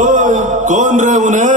ओए कौन रे उन्हें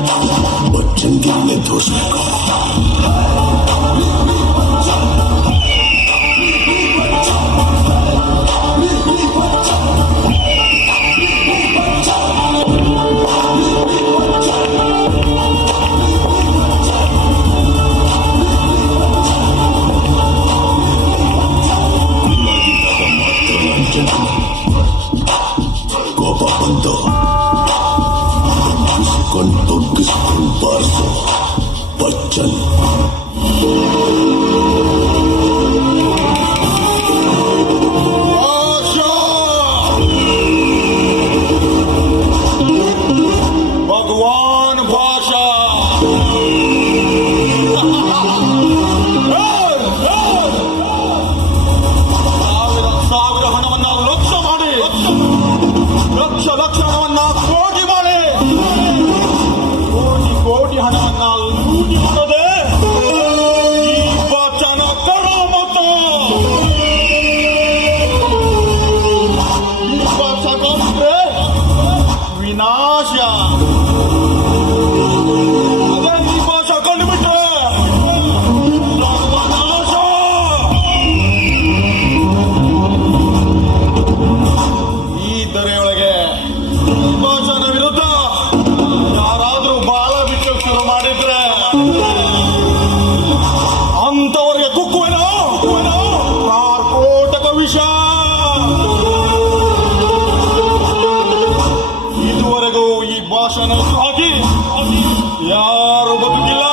बच्चन के लिए दोष Bachchan Lord, you have not ಹಾಕಿ. ಯಾರು ಬದುಕಿಲ್ಲ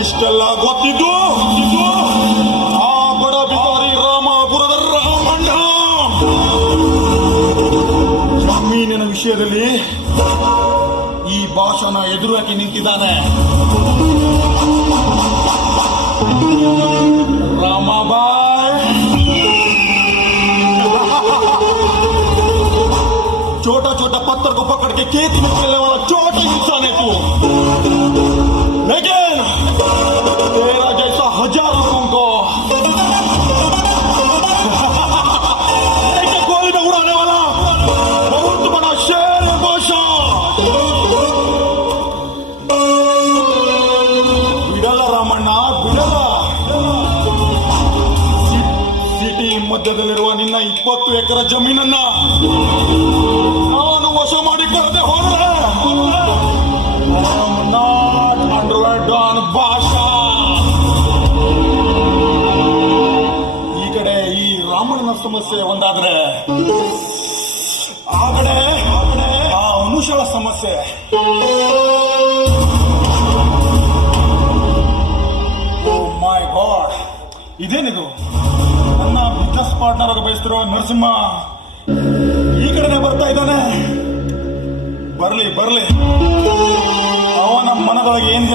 ಇಷ್ಟೆಲ್ಲ ಗೊತ್ತಿದ್ದು ಆ ಬಡ ಬಿಕಾರಿ ರಾಮಾಪುರದ ರಾಮಣ್ಣ ಜಮೀನಿನ ವಿಷಯದಲ್ಲಿ ಈ ಭಾಷಣ ಎದುರು ನಿಂತಿದ್ದಾನೆ. ರಾಮಾಬಾಯ್ छोटा पत्थर को पकड़ के खेत में खेलने वाला छोटा इंसान है तू लेकिन तेरा जैसा हजार लोगों को एक गोली में उड़ाने वाला बहुत बड़ा शेर है बादशाह ಬಿಡಲ್ಲ ರಾಮಣ್ಣ ಬಿಡಲ್ಲ ಸಿಟಿ ಮಧ್ಯದಲ್ಲಿರುವ ನಿನ್ನ ಇಪ್ಪತ್ತು ಎಕರೆ ಜಮೀನನ್ನ ನಾನು ವಶ ಮಾಡಿಕೊಳ್ಳದೆ ಹೋದ್ರೆ ನಾಟ್ ಅಂಡರ್ವರ್ಡ್ ಆನ್ ಭಾಷಾ. ಈ ಕಡೆ ಈ ರಾಮಣ್ಣನ ಸಮಸ್ಯೆ ಒಂದಾದ್ರೆ, ಆ ಕಡೆ ಆ ಕಡೆ ಆ ಅನುಷಳ ಸಮಸ್ಯೆ. My god. ಇದೇನಿದು? ನನ್ನ ಬಿಸ್ನೆಸ್ ಪಾರ್ಟ್ನರ್ ಆಗಿ ಬಯಸ್ತಿರೋ ನರಸಿಂಹ.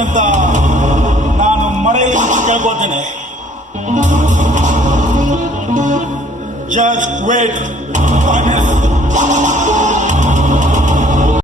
ಅಂತ ನಾನು ಮರೆಯಲ್ಲಿ ಕೇಳ್ಕೊಳ್ತೇನೆ ಜಸ್ಟ್ ವೇಟ್